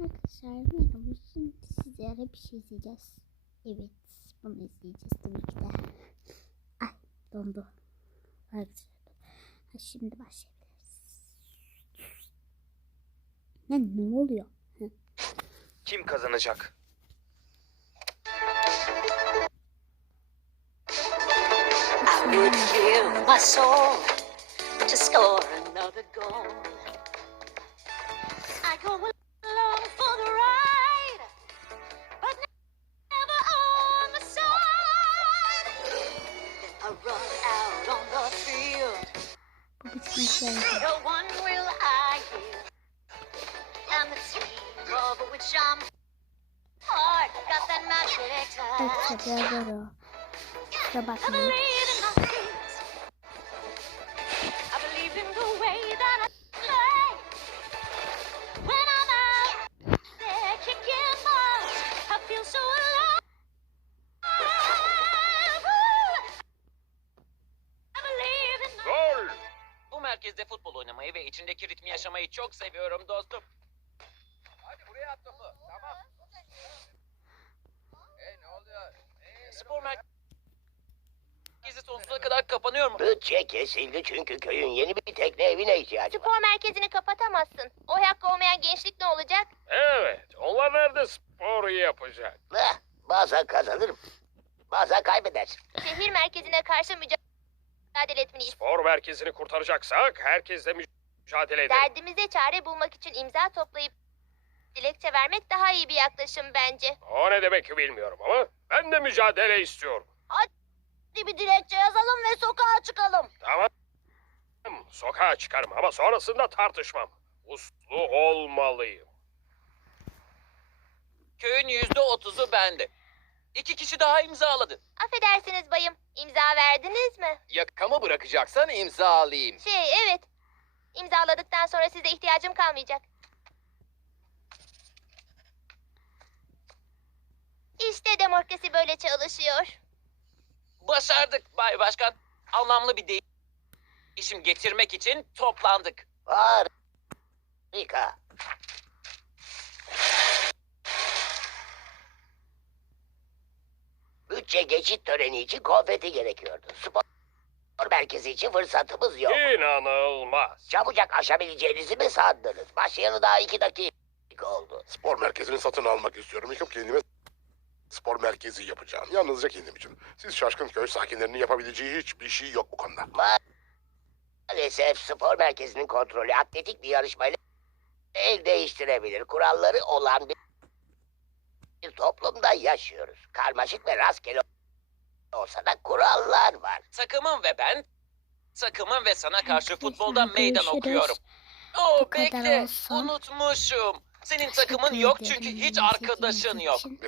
Arkadaşlar merhaba. Şimdi sizlere bir şey izleyeceğiz. Evet bunu izleyeceğiz tabii ki de. Ay dondu. Arkadaşlar. Ha, şimdi başlayabiliriz. Ne, ne oluyor? Hı. Kim kazanacak? I would give my soul to score another goal. I go But it's insane. No one will I hear. And the sweet over which I'm part got that magic touch. It's a little. Robot. Merkezde futbol oynamayı ve içindeki ritmi yaşamayı çok seviyorum dostum. Hadi buraya at topu. Tamam. Hey ne oluyor? Hey, Spor merkezi sonsuza kadar kapanıyor mu? Bütçe kesildi çünkü köyün yeni bir tekne evine ihtiyacı var. Spor merkezini kapatamazsın. Oy hakkı olmayan gençlik ne olacak? Evet, onlar nerede spor yapacak? Bazen kazanırım. Bazen kaybedersin. Şehir merkezine karşı mücadele etmeliyiz. Spor merkezini kurtaracaksak herkesle mücadele edelim. Derdimize çare bulmak için imza toplayıp dilekçe vermek daha iyi bir yaklaşım bence. O ne demek bilmiyorum ama ben de mücadele istiyorum. Hadi bir dilekçe yazalım ve sokağa çıkalım. Tamam. Sokağa çıkarım ama sonrasında tartışmam. Uslu olmalıyım. Köyün yüzde otuzu bende. İki kişi daha imzaladı. Affedersiniz bayım, imza verdiniz mi? Yakama bırakacaksan imzalayayım. Şey, evet. İmzaladıktan sonra size ihtiyacım kalmayacak. İşte demokrasi böyle çalışıyor. Başardık Bay Başkan. Anlamlı bir değ- değişim getirmek için toplandık. Harika. Bütçe geçit töreni için konfeti gerekiyordu. Spor merkezi için fırsatımız yok. İnanılmaz. Çabucak aşabileceğinizi mi sandınız? Başlayalı daha iki dakika oldu. Spor merkezini satın almak istiyorum. Yıkıp kendime spor merkezi yapacağım. Yalnızca kendim için. Siz şaşkın köy sakinlerinin yapabileceği hiçbir şey yok bu konuda. Maalesef spor merkezinin kontrolü atletik bir yarışmayla el değiştirebilir. Kuralları olan bir toplumda yaşıyoruz. Karmaşık ve rastgele olsa da kurallar var. Takımım ve ben, takımım ve sana karşı futbolda meydan görüşürüz. okuyorum. Oo Bu kadar bekle, olsun. unutmuşum. Senin takımın yok çünkü hiç arkadaşın yok. için.